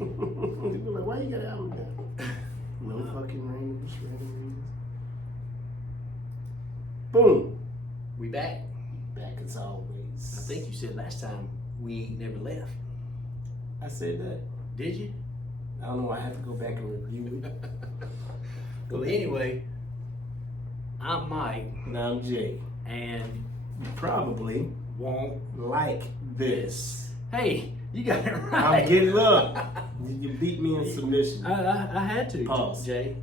People like, why you got an album down? No fucking random reasons. Boom. We back. Back as always. I think you said last time we ain't never left. I said that. Did you? I don't know. I have to go back and review it. Well, anyway, I'm Mike, Now I'm Jay. and You probably won't. like this. Hey, you got it right. I'm getting up. You beat me in submission. I had to. Pause. Jay.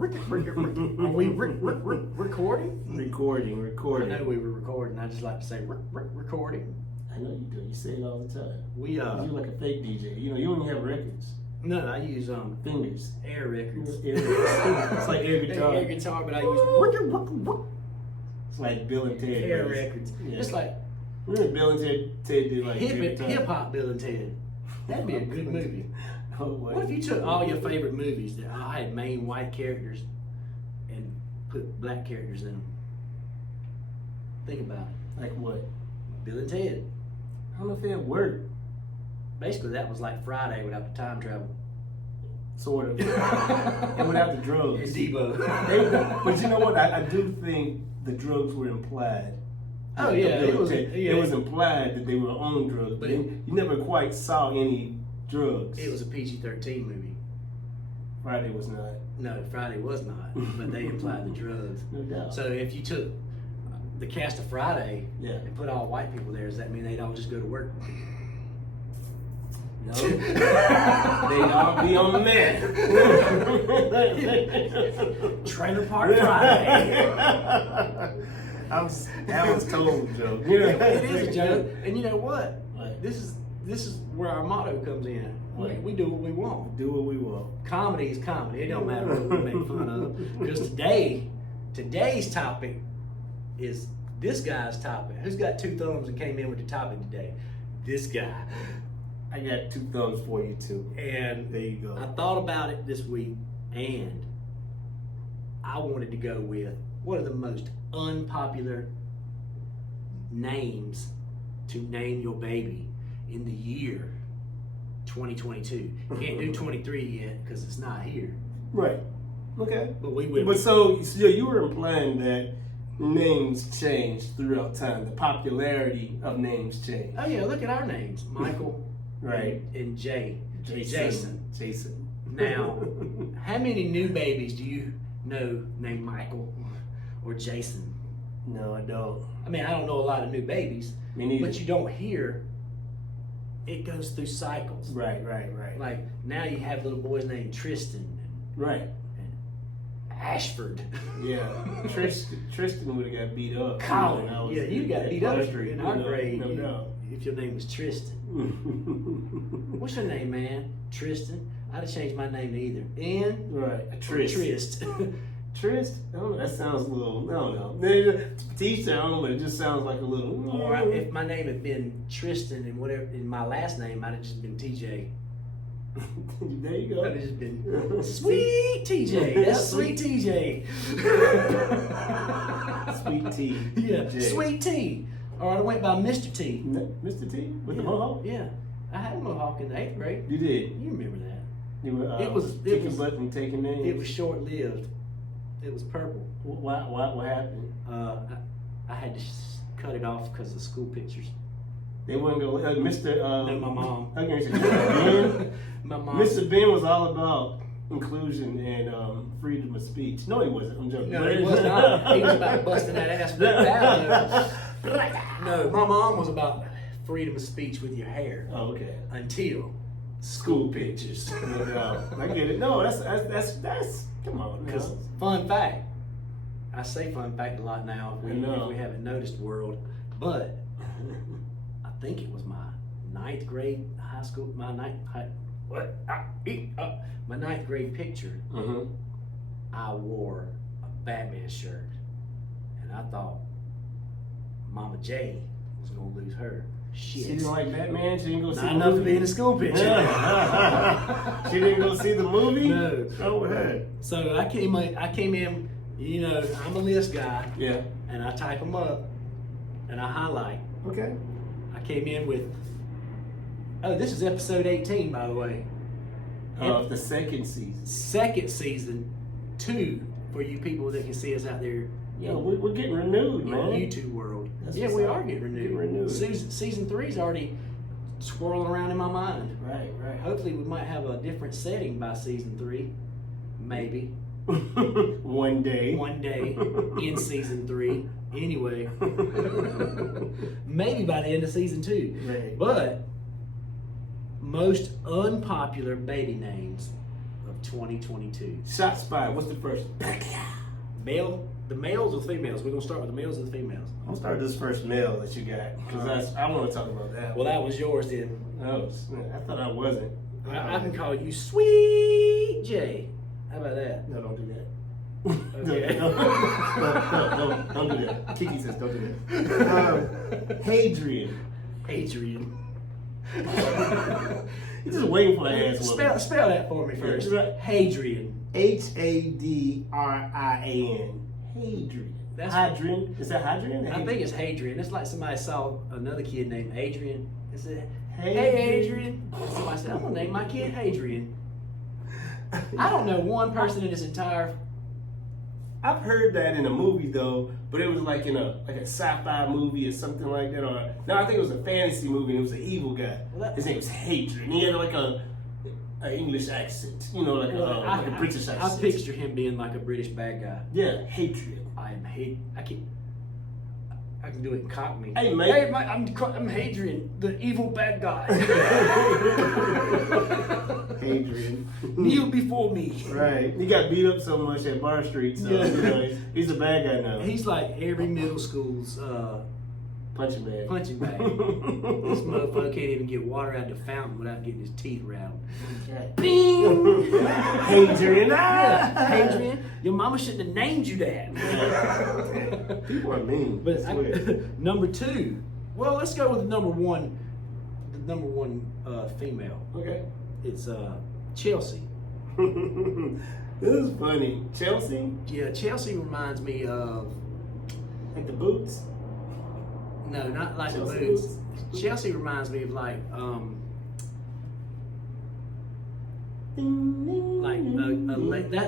Are we recording? Recording. I know we were recording. I just like to say recording. I know you do. You say it all the time. We You're like a fake DJ. You know, you only have records. no, I use Fingers. air records. It's like air guitar. Air guitar, but I use It's like Bill and Ted. air records. Yeah. It's like Remember Bill and Ted did like air guitar? hip hop Bill and Ted. That'd be a good movie. Oh, What if you took all your favorite movies that I had main white characters and put black characters in them? Think about it. Like what? Bill and Ted. I don't know if that worked. Basically, that was like Friday without the time travel. Sort of. And without the drugs. And Debo. But you know what? I do think the drugs were implied. Oh yeah, Bill it was. and Ted. Yeah, It was implied that they were on drugs, but you never quite saw any drugs. It was a PG-13 movie. Friday was not. No, Friday was not, but they implied the drugs. No doubt. So if you took the cast of Friday Yeah. and put all white people there, does that mean they'd all just go to work? No. They'd all be on meth. Trailer Park Friday. That was told, Joe. It is a joke, and you know what? What? This is where our motto comes in. What? We do what we want. Do what we want. Comedy is comedy. It don't matter what we make fun of. Because today's topic is this guy's topic. Who's got two thumbs and came in with the topic today? This guy. I got two thumbs for you too. And There you go. I thought about it this week, and I wanted to go with what are the most unpopular names to name your baby in the year 2022. Can't do 23 yet because it's not here. Right. Okay. But we will. But so you were implying that names change throughout time. The popularity of names change. Oh yeah, look at our names, Michael, Right. and Jay, Jason. Now, how many new babies do you know named Michael or Jason? No, I don't. I mean, I don't know a lot of new babies, Me neither. but you don't hear. It goes through cycles. Right. Like now you have little boys named Tristan Right. and Ashford. Yeah. Tristan would have got beat up. Colin. when I was Yeah, you got beat up street, in our no, grade. No doubt. If your name was Tristan. What's your name, man? Tristan. I'd have changed my name to either N Right. or Trist. Trist. Trist? I don't know. That sounds a little. I don't know. Teacher, I don't know, but it just sounds like a little. Or if my name had been Tristan and whatever, in my last name, I'd have just been TJ. There you go. I'd have just been Sweet TJ. That's Sweet TJ. Sweet T. Yeah, J. Sweet T. Or I went by Mr. T. Mr. T with the Yeah. mohawk. Yeah, I had a mohawk in the 8th grade. You did. You remember that? You were. It was- kicking butt and taking names. It was short-lived. It was purple. What happened? I had to cut it off because of school pictures. They wouldn't go. Mr. No, my mom. I was gonna say Mr. Ben. My mom. Mr. Ben was all about inclusion and freedom of speech. No, he wasn't. I'm joking. No, he was not. He was about busting that ass back down. No, my mom was about freedom of speech with your hair Oh, okay. until school pictures. No doubt. I get it. No, that's. Come on. Because Now. fun fact, I say fun fact a lot now if I know. we haven't noticed, world, but I think it was my 9th grade high school, my ninth grade picture. Mm-hmm. I wore a Batman shirt, and I thought Mama J was gonna lose her shit. She didn't like Batman. She didn't go see Not the enough to movie? be in the school picture. She didn't go see the movie. No. Go ahead. So I came in. You know, I'm a list guy, Yeah. and I type them up, and I highlight. Okay. I came in with. Oh, this is episode 18, by the way. of the second season. Second season 2 for you people that can see us out there. Yeah, we're getting renewed, In man. the YouTube world. That's Yeah, what's we up. are getting renewed. Getting renewed. Season 3's already swirling around in my mind. Right, right. Hopefully, we might have a different setting by season 3. Maybe. One day. One day in season 3. Anyway. Maybe by the end of season 2. Right. But most unpopular baby names of 2022. Shots fired. What's the first? The males or females? We're gonna start with the males or the females. I'm gonna start with this first male that you got because I want to talk about that. Well, that was yours then. Oh, I thought I wasn't. I can call you Sweet J. How about that? No, don't do that. Okay. Don't do that. Kiki says don't do that. Hadrian. Adrian. You're just waiting for an ass whooping. Spell that for me first. Right. Hadrian. Hadrian. Hadrian. That's- Hadrian. Is that Hadrian? I think it's Hadrian. It's like somebody saw another kid named Adrian. It said, Hey, "Hey, Adrian." Somebody said, "I'm gonna name my kid Hadrian." I don't know one person in this entire. I've heard that in a movie though, but it was like in a sci-fi movie or something like that. Or no, I think it was a fantasy movie. And it was an evil guy. Well, that- His name was Hadrian. He had like an English accent, you know, like a British I accent. picture him being like a British bad guy. Yeah, Hadrian. I am I can do it in Cockney. Hey, mate. Hey, I'm Hadrian, the evil bad guy. Hadrian. Kneel before me. Right. He got beat up so much at Bar Street, so Yeah. you know, he's a bad guy now. He's like every middle school's punching bag. punching bag. This motherfucker can't even get water out of the fountain without getting his teeth rattled. Bing! Hadrian. Yeah, Hadrian, your mama shouldn't have named you that. People are mean. But I swear. number 2. Well, let's go with the number one female. Okay. It's Chelsea. This is funny. Chelsea, Yeah, Chelsea reminds me of like the boots. no, not like the Chelsea boots. boots. Chelsea reminds me of like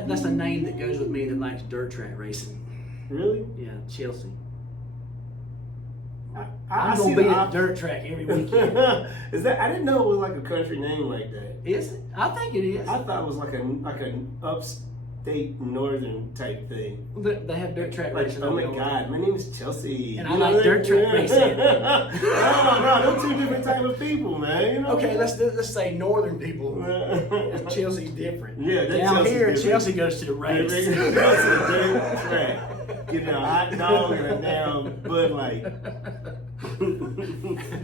that's a name that goes with me that likes dirt track racing. Really? Yeah, Chelsea. I I'm see gonna be the at dirt track every weekend. Is that? I didn't know it was like a country name like that. Is it? I think it is. I thought it was like an upstate northern type thing. They have dirt track Like, racing. oh my over there. God, my name is Chelsea. And You I know, like dirt track racing. No, they're two different type of people, man. You know? Okay, let's say northern people. Chelsea's different. Yeah, that down Chelsea's here, different. Chelsea goes to the race. Dirt track. Get a hot dog and a damn Bud Light.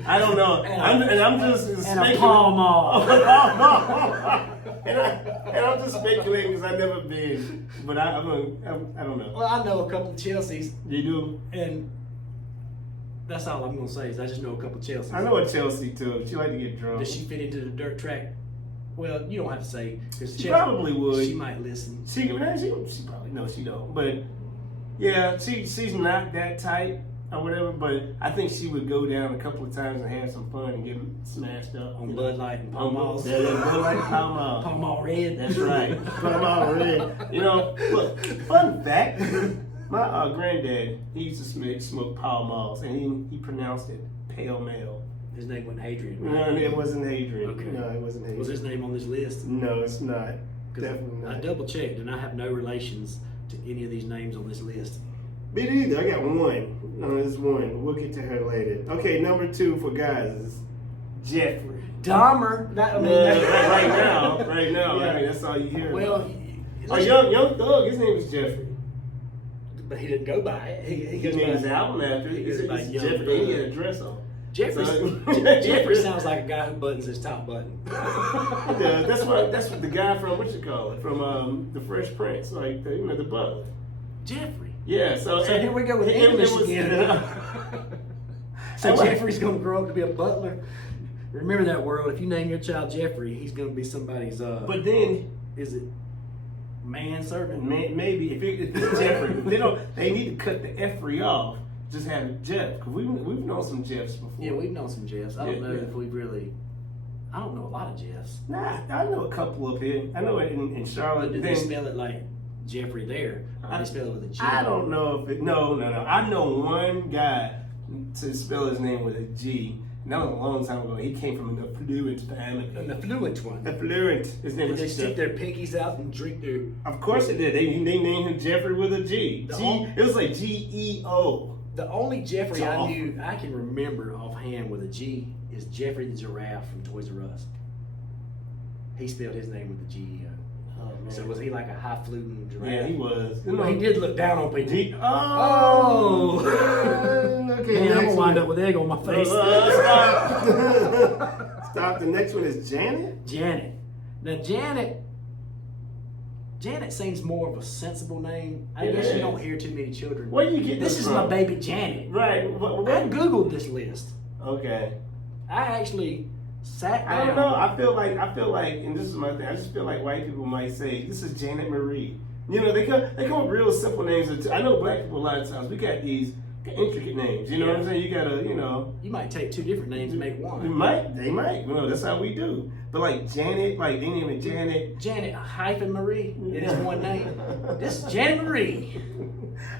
I don't know. I'm just And a speculating. Pall Mall. and I'm just speculating because I've never been, but I don't know. Well, I know a couple of Chelseas, You do? and that's all I'm gonna say is I just know a couple of Chelseas. I know a Chelsea too. She like to get drunk. Does she fit into the dirt track? Well, you don't have to say because She probably would. She might listen. She probably no, she don't. But yeah, she's not that type or whatever. But I think she would go down a couple of times and have some fun and get smashed up On Bud Light and Pall Malls. Yeah, Bud Light and Pall Mall. Pall Mall Red. That's right. Pall Mall Red. You know, look. Fun fact: my granddad, he used to smoke Pall Malls, and he pronounced it pale male. His name wasn't Hadrian. No, it wasn't Hadrian. Okay. No, it wasn't Hadrian. Was his name on this list? No, it's not. 'Cause Definitely I not. double checked and I have no relations to any of these names on this list. Me neither. I got one. No, it's one. We'll get to her later. Okay, number 2 for guys is Jeffrey. Dahmer. Right now. Yeah. I mean, that's all you hear. Well, about. Young Thug. His name is Jeffrey. but he didn't go by it. He He goes named his by album after it. he He goes said by it's Young Jeffrey. Thug. And he had a dress on. Jeffrey. So- Jeffrey sounds like a guy who buttons his top button. Yeah, that's what the guy from what you call it from the Fresh Prince, like the butler. Jeffrey. Yeah. So here we go with it English was- again. So And what- Jeffrey's gonna grow up to be a butler. Remember that world. If you name your child Jeffrey, he's gonna be somebody's. But then Is it manservant? maybe if it's Jeffrey, they need to cut the Effrey off. Just have it Jeff, because we've known some Jeffs before. Yeah, we've known some Jeffs. I don't Yeah, know yeah. if we've really. I don't know a lot of Jeffs. Nah, I know a couple up here. I know it in Charlotte. But did they spell it like Jeffrey there? How do they spell it with a G? I don't know if it. No. I know one guy to spell his name with a G. And that was a long time ago. He came from an affluent family. An affluent one. Affluent. His name Did was they stick their pinkies out and drink their? Of course they did. They named him Jeffrey with a G. It was like GEO. The only Jeffrey I Awful. knew I can remember offhand with a G is Jeffrey the Giraffe from Toys R Us. He spelled his name with a G-E-O. Oh man. So was he like a highfalutin giraffe? Yeah, he was. Well, he did look down on people. Oh. Okay. Man, I'm next gonna wind one. up with egg on my face. Stop. Stop. The next one is Janet. Janet. Now Janet seems more of a sensible name. I guess you don't hear too many children. Where you get This is from? my baby Janet. Right. I Googled this list. Okay. I actually sat down. I don't know. I feel like, and this is my thing. I just feel like white people might say, "This is Janet Marie." You know, they come with real simple names. I know black people a lot of times. We got these intricate names. You know what I'm saying? You gotta, You might take two different names and make one. They might. You know, that's how we do. But like Janet, like they name it Janet. Janet hyphen Marie. It is one name. This is Janet Marie.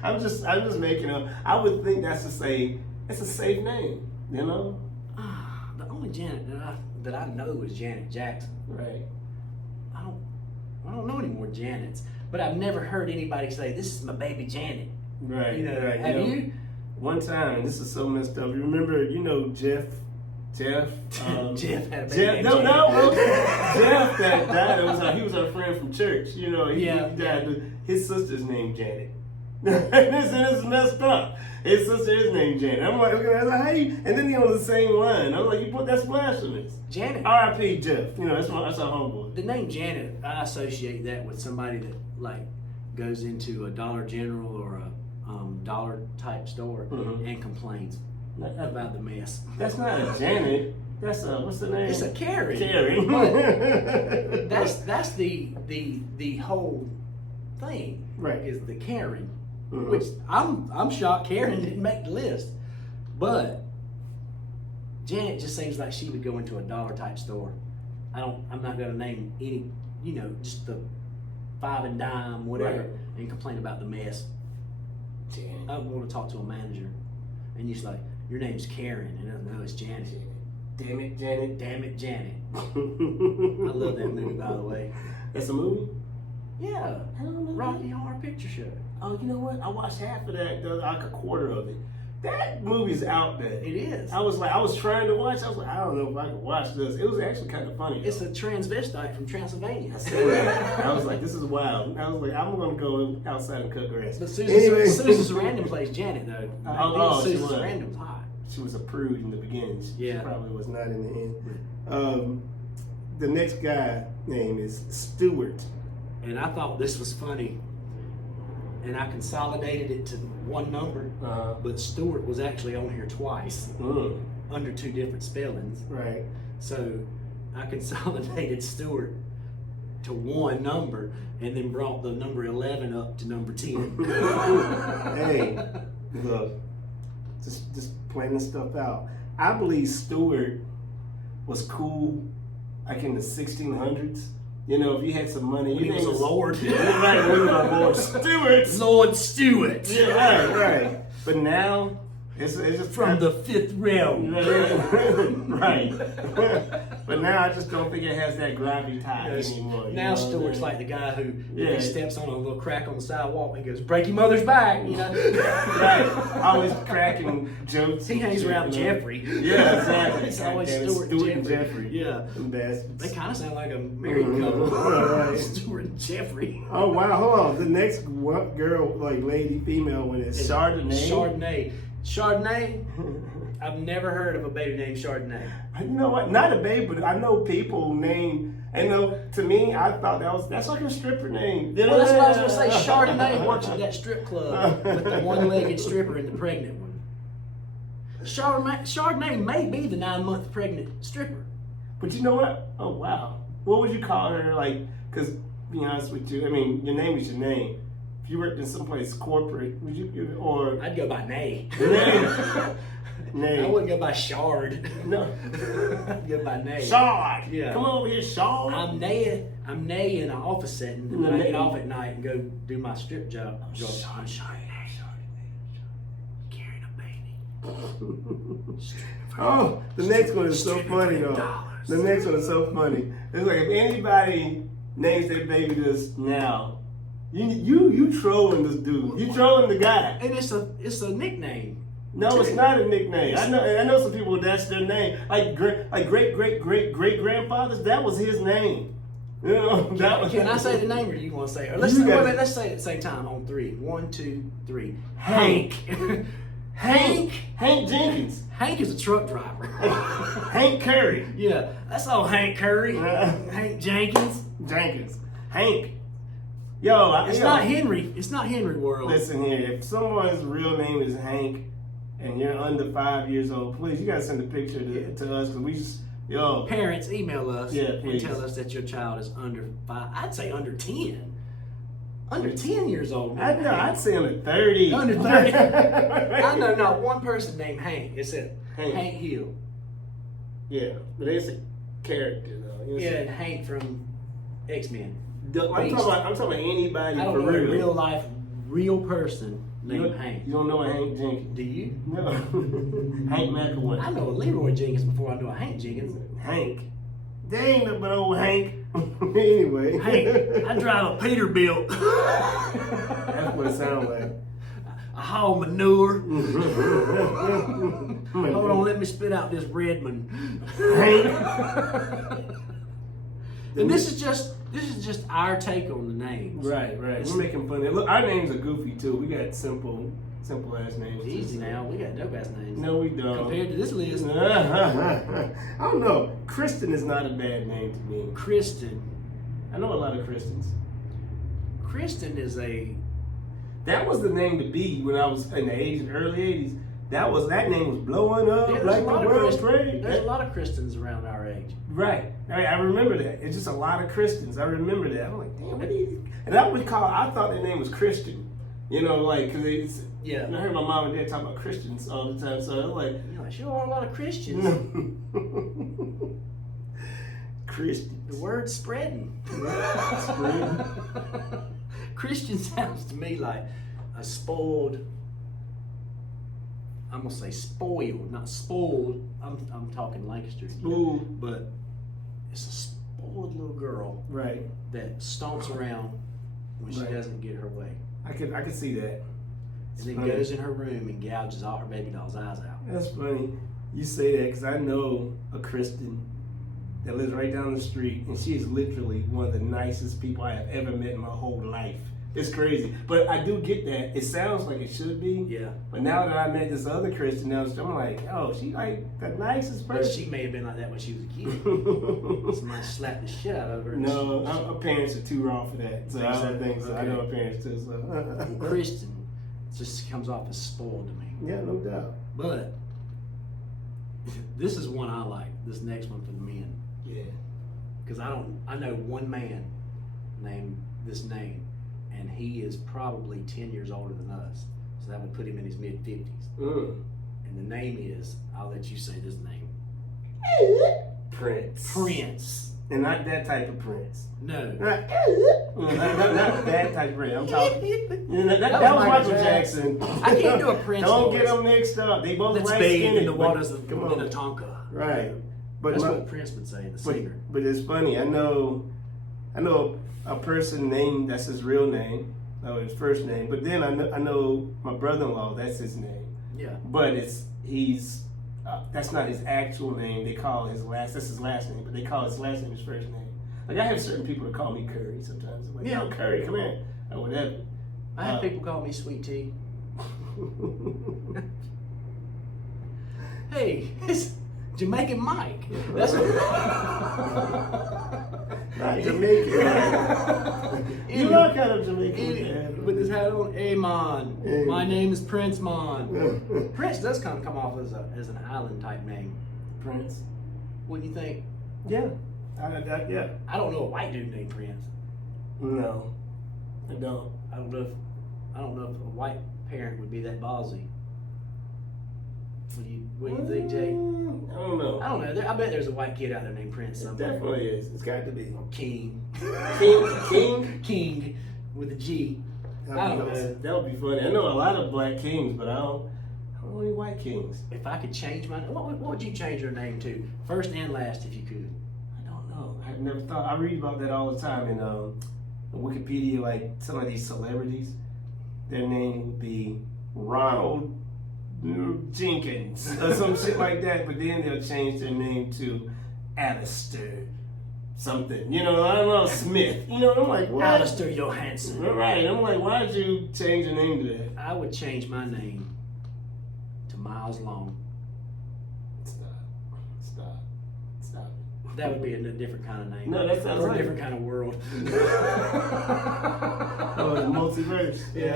I'm just making up. I would think it's a safe name. You know? The only Janet that I know is Janet Jackson. Right. I don't know any more Janets, but I've never heard anybody say, "This is my baby Janet." Right. Right. Have you? One time, and this is so messed up. You remember, Jeff. Jeff had a baby Jeff, named no, Janet. Jeff that died. He was our friend from church. He Yeah. died. His sister's named Janet. this is messed up. His sister is named Janet. I'm like, okay, I was like, how you? And then he on the same line. I was like, that's blasphemous. Janet. R.I.P. Jeff. That's our homeboy. The name Janet, I associate that with somebody that like goes into a Dollar General or a dollar type store and complains about the mess. That's not a Janet. That's what's the name? It's a Karen. Karen. But that's the whole thing. Right. Is the Karen, which I'm shocked Karen didn't make the list, but Janet just seems like she would go into a dollar type store. I'm not gonna name any, just the 5 and dime, whatever, Right. and complain about the mess. Janet. I want to talk to a manager, and he's like, "Your name's Karen," and no, it's Janet. Damn it, Janet. Damn it, Janet. I love that movie, by the way. That's a movie? Yeah, I don't know. Rocky Horror Picture Show. Oh, you know what? I watched half of that, like a quarter of it. That movie's out there. It is. I was trying to watch. I was like, I don't know if I can watch this. It was actually kind of funny. It's a transvestite from Transylvania. I was like, this is wild. I was like, I'm gonna go outside and cut grass. But Anyway. Susan Sarandon plays Janet, though. She Susan was. Sarandon's hot. She was a prude in the beginning. She Yeah. probably was not in the end. The next guy name is Stewart. And I thought this was funny. And I consolidated it to one number. But Stewart was actually on here twice under two different spellings. Right. So I consolidated Stewart to one number and then brought the number 11 up to number 10. Hey, look, just planning stuff out. I believe Stewart was cool, like in the 1600s. If you had some money, When he was a lord. Right, when he was a lord. Stewart. Lord Stewart. Yeah, right. But now, it's just From the fifth realm. right. But now I just don't think it has that gravitas anymore. Now Stewart's like the guy who, if Yeah. he steps on a little crack on the sidewalk and goes, "Break your mother's back," Right. Always cracking jokes. He hangs around Jeffrey. Yeah, exactly. It's always Goddamn it, Stewart and Jeffrey. Yeah. Them bastards. They kind of sound like a married couple. Right. Stewart and Jeffrey. Oh wow, hold on. The next girl, like lady, female one is Chardonnay. Chardonnay. I've never heard of a baby named Chardonnay. You know what? Not a babe, but I know people named. To me, I thought that's like a stripper name. Well, that's what I was gonna say. Chardonnay works at that strip club with the one-legged stripper and the pregnant one. Chardonnay may be the 9-month pregnant stripper. But you know what? Oh wow. What would you call her? Like, because be honest with you, I mean, your name is your name. If you worked in someplace corporate, would you or I'd go by Nay. Name. I wouldn't go by Shard. No. I'd go by name. Shard. Yeah. Come over here, Shard. I'm Nay in an office setting, and then I get off at night and go do my strip job. I'm carrying a baby. Oh, the next one is so Stripping funny for though. $10. The next one is so funny. It's like if anybody names their baby this now, you trolling this dude. You trolling the guy. And it's a nickname. No, it's not a nickname. I know some people that's their name. Like great grandfathers, that was his name. You know, that was. Can I say the name, or do you want to say it? Or let's say it at the same time on 3. 1, 2, 3. Hank. Hank. Hank Jenkins. Hank is a truck driver. Hank Curry. Yeah, that's all Hank Curry. Hank Jenkins. Jenkins. Hank. Yo, It's not Henry. It's not Henry World. Listen here, if someone's real name is Hank and you're under 5 years old, please, you gotta send a picture to us, because we just, yo. Parents, email us and please. tell us that your child is under 5. I'd say under 10. Under 10 years old. I'd say under 30. Under 30. I know not one person named Hank. It said Hank Hill. Yeah, but it's a character though. You know, Yeah, and Hank from X-Men. I'm talking about anybody I don't for know a real. real life, real person named Hank. You don't know a Hank Jenkins? Do you? No. Hank McElwain. I know a Leroy Jenkins before I know a Hank Jenkins. Hank. They ain't nothing but old Hank. Anyway. Hank, I drive a Peterbilt. That's what it sounds like. I haul manure. Hold Hold on, let me spit out this Redmond. Hank. And this is just our take on the names. Right. We're making fun of it. Look, our names are goofy too. We got simple ass names. Easy now, we got dope ass names. No, we don't. Compared to this list. I don't know. Kristen is not a bad name to me. Kristen. I know a lot of Kristens. Kristen is That was the name to be when I was in the early 80s. That name was blowing up there's like a lot the of world trade. There's a lot of Kristens around our age. Right. I remember that. It's just a lot of Kristens. I remember that. I'm like, damn, what are you? And I thought their name was Christian. You know, like, because it's. Yeah. And I heard my mom and dad talk about Christians all the time, so I was like. You're like, sure are a lot of Christians. Christians. The word's spreading. Spreading. Christian sounds to me like a spoiled. I'm gonna say spoiled, not spoiled. I'm talking Lancaster. Ooh. But it's a spoiled little girl Right. that stomps around when she Right. doesn't get her way, I could see that. and then funny. goes in her room and gouges all her baby doll's eyes out. That's funny. You say that because I know a Kristen that lives right down the street, and she is literally one of the nicest people I have ever met in my whole life. It's crazy, but I do get that. It sounds like it should be. Yeah. But now that I met this other Kristen, now I'm like, oh, she like the nicest But person. she may have been like that when she was a kid. Somebody slapped the shit out of her. No, our parents are too raw for that. So I don't think so. I Okay. know our parents too. So. Kristen just comes off as spoiled to me. Yeah, no doubt. But this is one I like. This next one for the men, Yeah. because I know one man named this name, and he is probably 10 years older than us. So that would put him in his mid-50s. Mm. And the name is, I'll let you say this name. Prince. Prince. And not that type of Prince. No. Not that type of Prince. I'm talking. That That was was Michael Michael Jackson. I can't do a Prince Don't voice. get them mixed up. They both Let's light bathe skinned in the waters of come on. Minnetonka. Right. But That's my- what Prince would say, the singer. But it's funny. I know a person named, that's his real name, or his first name. But then I know my brother-in-law. That's his name. Yeah. But that's not his actual name. They call that's his last name. But they call his last name his first name. Like I have certain people that call me Curry sometimes. I'm like, Yeah. yo, Curry, come here, or whatever. I have people call me Sweet Tea. Hey, it's Jamaican Mike. That's what. Not Jamaican. You are kind of Jamaican. man. With his hat on, hey man, Hey. my name is Prince man. Prince does kind of come off as an island type name. Prince. Wouldn't you think? Yeah. Yeah. I don't know a white dude named Prince. No, I don't. I don't know if a white parent would be that ballsy. What do you think, Jay? I don't know. I don't know. I bet there's a white kid out there named Prince It somewhere. definitely is. It's got to be. King. King? King with a G. I don't know. That would be funny. I know a lot of black kings, but I don't know any white kings. If I could change my name, what would you change your name to? First and last, if you could. I don't know. I've never thought. I read about that all the time in Wikipedia, like some of these celebrities. Their name would be Ronald Jenkins or some shit like that, but then they'll change their name to Alistair something. You know, I don't know, Smith. You know, I'm like, what? Alistair Johansson. Right. I'm like, why'd you change your name to that? I would change my name to Miles Long. Stop. That would be a different kind of name. No, that sounds or a like different kind of world. Oh, the multiverse. Yeah.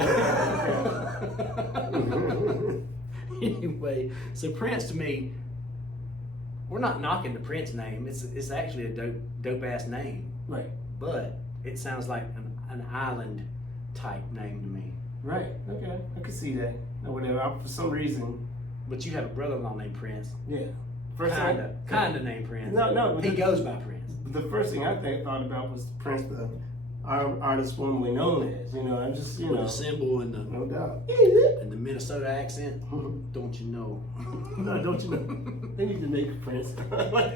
Anyway, so Prince to me, we're not knocking the Prince name. It's actually a dope ass name. Right. But it sounds like an island type name to me. Right. Okay. I could see that. Or whatever. For some reason. But you have a brother-in-law named Prince. Yeah. Kinda named Prince. No. He goes by Prince. The first thing I thought about was Prince, the artist formerly known as. You know, I'm just, you With know. the symbol and No doubt. the Minnesota accent. Don't you know? No, don't you know? They need to make a Prince. Talk like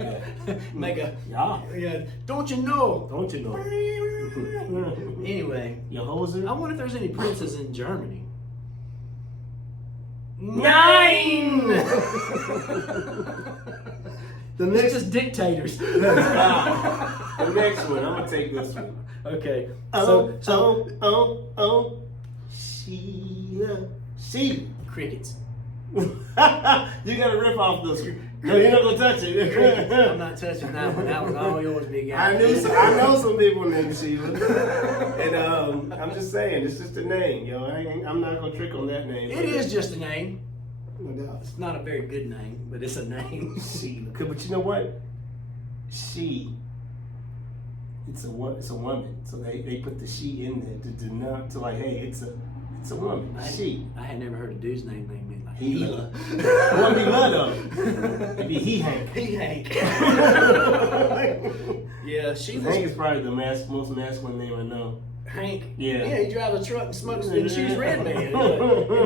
that. Make a Yeah. Don't you know? Don't you know? Anyway, Your hoser? I wonder if there's any princes in Germany. 9! The They're next, just dictators. the next one. I'm gonna take this one. Okay. Oh, Sheila. Crickets. You gotta rip off this one. No, you're not gonna touch it. I'm not touching that one. That was all yours, big guy. I know some people named Sheila, and I'm just saying, it's just a name, yo. I'm not gonna trick on that name. It is just a name. No doubt. It's not a very good name, but it's a name. Sheila. But you know what? It's a woman. So they put the she in there to denote to like, hey, it's a woman. She. I had never heard a dude's name named like Gila. It wouldn't be blood though. It'd be he Hank. He Hank. Yeah, she was Hank is probably the most masculine name I know. Hank. Yeah. Yeah, he drives a truck and smokes and shoots red man. He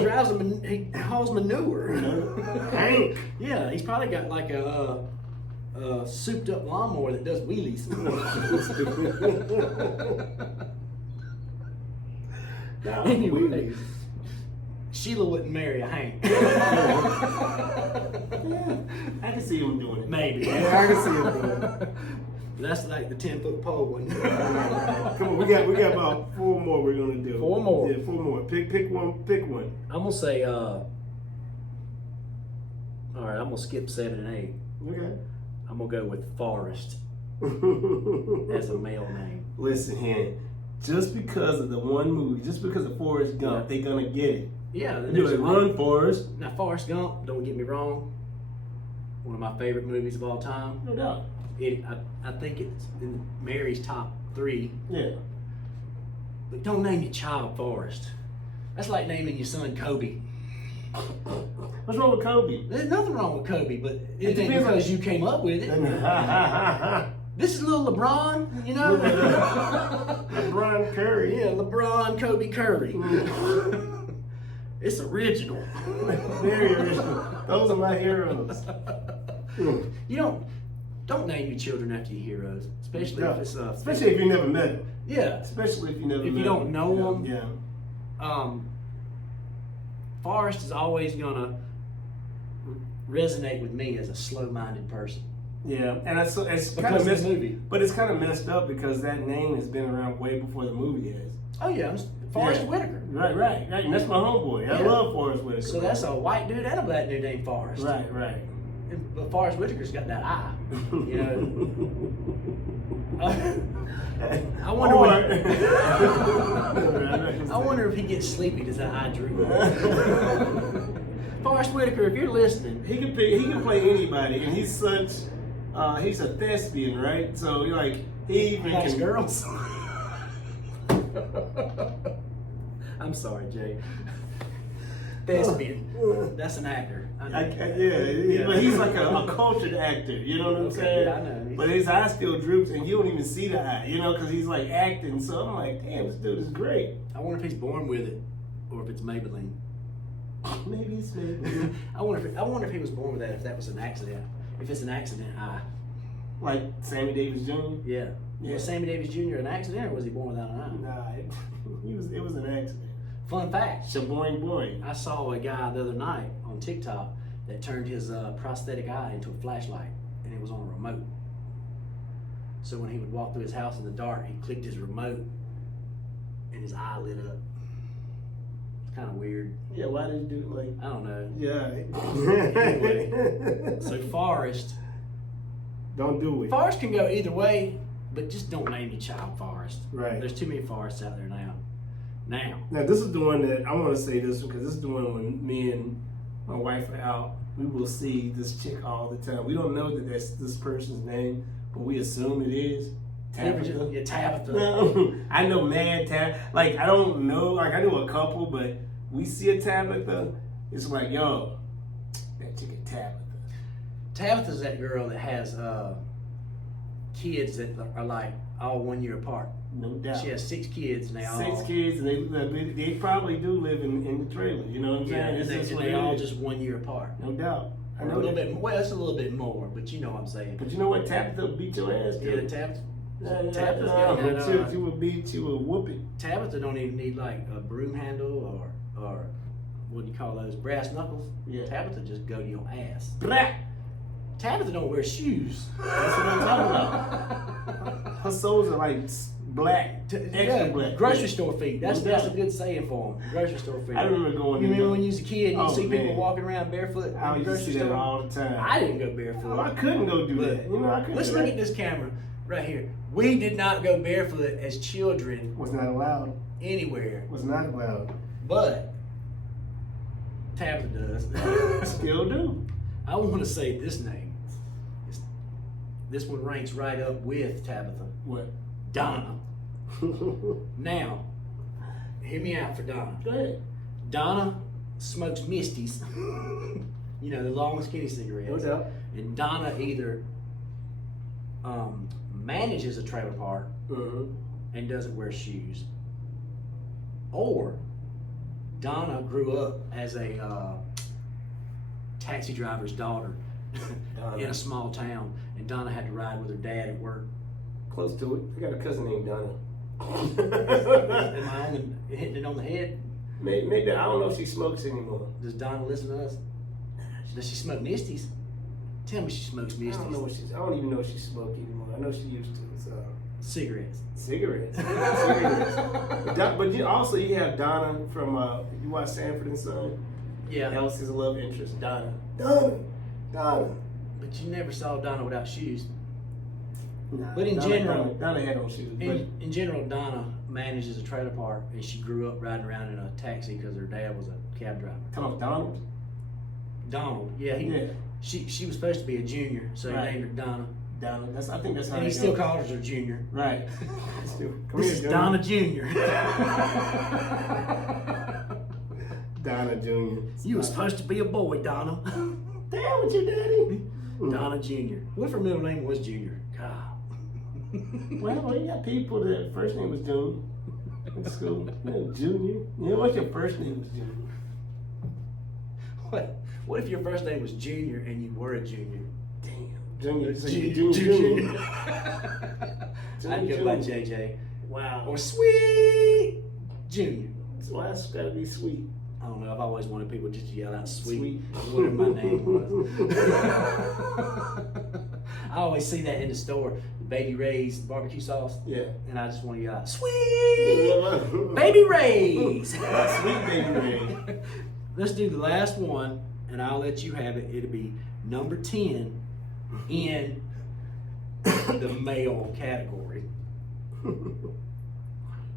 drives he hauls manure. Hank. Yeah, he's probably got like a souped up lawnmower that does wheelies. Anyway, Sheila wouldn't marry a Hank. I can see him doing it. Maybe. Yeah, I can see him doing it. That's like the 10-foot pole one. Come on, we got about 4 more we're gonna do. 4 more. Yeah, 4 more. Pick one. I'm gonna say, all right, I'm gonna skip 7 and 8. Okay. I'm gonna go with Forrest as a male name. Listen here, just because of the one movie, just because of Forrest Gump, they gonna get it. Yeah, Do it, run, Forrest. Now, Forrest Gump, don't get me wrong, one of my favorite movies of all time. No doubt. I think it's in Mary's top 3. Yeah. But don't name your child Forrest. That's like naming your son Kobe. What's wrong with Kobe? There's nothing wrong with Kobe, but it ain't depends because you came up with it. This is little LeBron, you know? LeBron Curry. Yeah, LeBron Kobe Curry. It's original. Very original. Those are my heroes. You don't name your children after your heroes, especially if it's especially if you never met them. Yeah. Especially if you never If met you don't them. know them. Yeah. Forrest is always gonna resonate with me as a slow-minded person. Yeah, and it's kind Because of of the messed, movie. but it's kind of messed up because that name has been around way before the movie has. Oh yeah, Forrest Yeah. Whitaker. Right, and that's my homeboy. I Yeah. love Forrest Whitaker. So that's a white dude and a black dude named Forrest. right. But Forrest Whitaker's got that eye. You know. I wonder. I wonder if he gets sleepy. Does that eye droop? Forrest Whitaker, if you're listening, He can play anybody, and he's such. He's a thespian, right? So you're like he even likes can. girls. I'm sorry, Jay. Thespian. That's an actor. I know. But he's like a cultured actor. You know what I'm saying? Yeah, I know. But his eye still droops, and you don't even see the eye. You know, because he's like acting. So I'm like, damn, this dude is great. I wonder if he's born with it, or if it's Maybelline. Maybe it's Maybelline. I wonder if he was born with that. If that was an accident. If it's an accident eye. Like Sammy Davis Jr. Yeah. Yeah. Was Sammy Davis Jr. an accident, or was he born without an eye? Nah, it was an accident. Fun fact. Shaboing boy. I saw a guy the other night on TikTok that turned his prosthetic eye into a flashlight, and it was on a remote. So when he would walk through his house in the dark, he clicked his remote, and his eye lit up. It's kind of weird. Yeah, why did you do it like? I don't know. Yeah. Anyway, so Forrest. Don't do it. Forrest can go either way, but just don't name your child Forrest. Right. There's too many Forrests out there now. Now this is the one that I want to say this because this is the one when me and my wife are out. We will see this chick all the time. We don't know that that's this person's name, but we assume it is Tabitha. Yeah, Tabitha. No, I know Mad Tab. Like I don't know. Like I know a couple, but we see a Tabitha. It's like yo, that chick is Tabitha. Tabitha's that girl that has kids that are like all 1 year apart. No doubt. She has 6 kids and they all 6 kids, and they probably do live in the trailer. You know what I'm saying? and It's they, just and what they it all is. just 1 year apart. No doubt. I Or a know little that. bit. Well, it's a little bit more, but you know what I'm saying. But you know what? Tabitha beat your ass too. Yeah, the Tabitha. Tabitha's got that, she would beat you, would whoop it. Tabitha don't even need like a broom handle or what do you call those, brass knuckles. Yeah. Tabitha just go to your ass. Blah! Tabitha don't wear shoes. That's what I'm talking about. Her soles are like black, extra black. Grocery store feet. That's No a doubt. good saying for them. Grocery store feet. I remember going. You to remember when you was a kid and you Oh, see people man. walking around barefoot I in the used to grocery see that store? all the time. I didn't go barefoot. Oh, I couldn't go do But that. You know, I couldn't. let's do look that. at this camera right here. We did not go barefoot as children Was not allowed. anywhere, Was not allowed. but Tabitha does. Still do. I want to say this name. This one ranks right up with Tabitha. What? Donna. Now, hear me out for Donna. Go ahead. Donna smokes Misties. You know, the long skinny cigarettes. No doubt. And Donna either manages a trailer park and doesn't wear shoes, or Donna grew up as a taxi driver's daughter in a small town, and Donna had to ride with her dad at work. Close to it. I got a cousin named Donna. Am I hitting it on the head? Maybe I don't know if she smokes anymore. Does Donna listen to us? Does she smoke Misties? Tell me she smokes I Misties. don't know what she's. I don't even know if she smokes anymore. I know she used to. So. Cigarettes. Cigarettes. But you also you have Donna from you watch Sanford and Son. Yeah. Elsie's love interest, Donna. Donna. But you never saw Donna without shoes. Nah, But in general- Donna had on shoes. But In general, Donna manages a trailer park, and she grew up riding around in a taxi because her dad was a cab driver. talking about Donald. Donald, yeah, she was supposed to be a junior, so he Right. named her Donna, Donna. I think that's how. and he it still goes. calls her Junior. Right. Come This here, is Donna Junior. Donna Jr. You were supposed to be a boy, Donna. Damn with your daddy. Donna Junior. What if her middle name was Junior? God. Well, you got people that first name was Junior in school. Junior. You know what's your first name was Junior? What if your first name was Junior and you were a junior? Damn. Junior. So you Junior. Junior. I'd go by JJ. Wow. Or Sweet Junior. So that's gotta be sweet. I don't know. I've always wanted people just to yell out "sweet," Sweet. whatever my name was. I always see that in the store, Baby Ray's barbecue sauce, Yeah. and I just want to yell out "Sweet Baby Ray's." Sweet Baby Ray. Let's do the last one, and I'll let you have it. It'll be number 10 in the male category.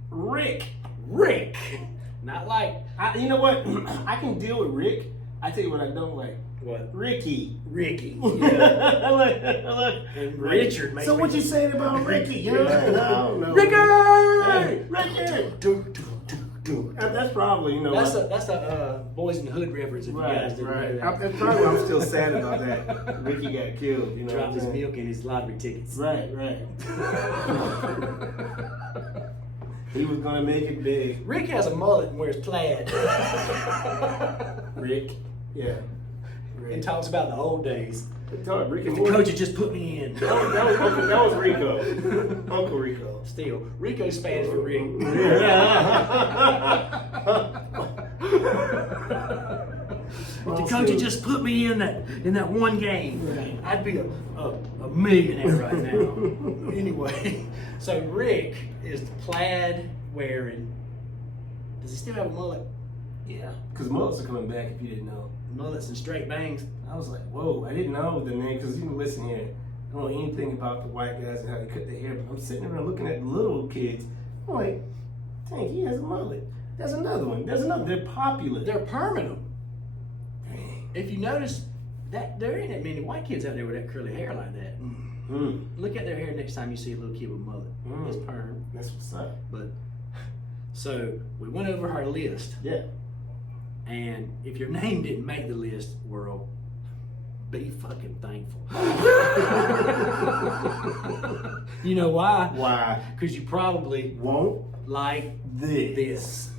Rick. Rick. Not like You know what? I can deal with Rick. I tell you what I don't like. what? Ricky. Ricky. Yeah. I like And Richard makes So me what you saying about Ricky? You know, I don't know. Ricky! Hey, Ricky! That's probably, you know. That's a Boys in the Hood reference. If you guys didn't know that. That's probably why I'm still sad about that. Ricky got killed. You know, Dropped his milk and his lottery tickets. Right. He was gonna make it big. Rick has a mullet and wears plaid. Rick, yeah. And talks about the old days. Rick and The Morty. coach had just put me in. That was Rico. Uncle Rico. Still, Rico stands for Rick. If the coach had just put me in that one game, I'd be a millionaire right now. Anyway, so Rick is the plaid wearing. Does he still have a mullet? Yeah, because mullets are coming back if you didn't know. Mullets and straight bangs. I was like, whoa, I didn't know the name, because even listen here, I don't know anything about the white guys and how they cut their hair, but I'm sitting around looking at the little kids. I'm like, dang, he has a mullet. There's another one. There's another. They're popular. They're permanent. Dang. If you notice that there ain't that many white kids out there with that curly hair like that. Look at their hair next time you see a little kid with a mullet. It's perm. That's what's up. But so we went over our list, Yeah. and if your name didn't make the list, world, be fucking thankful. You know why? Why? Because you probably Won't like this. this.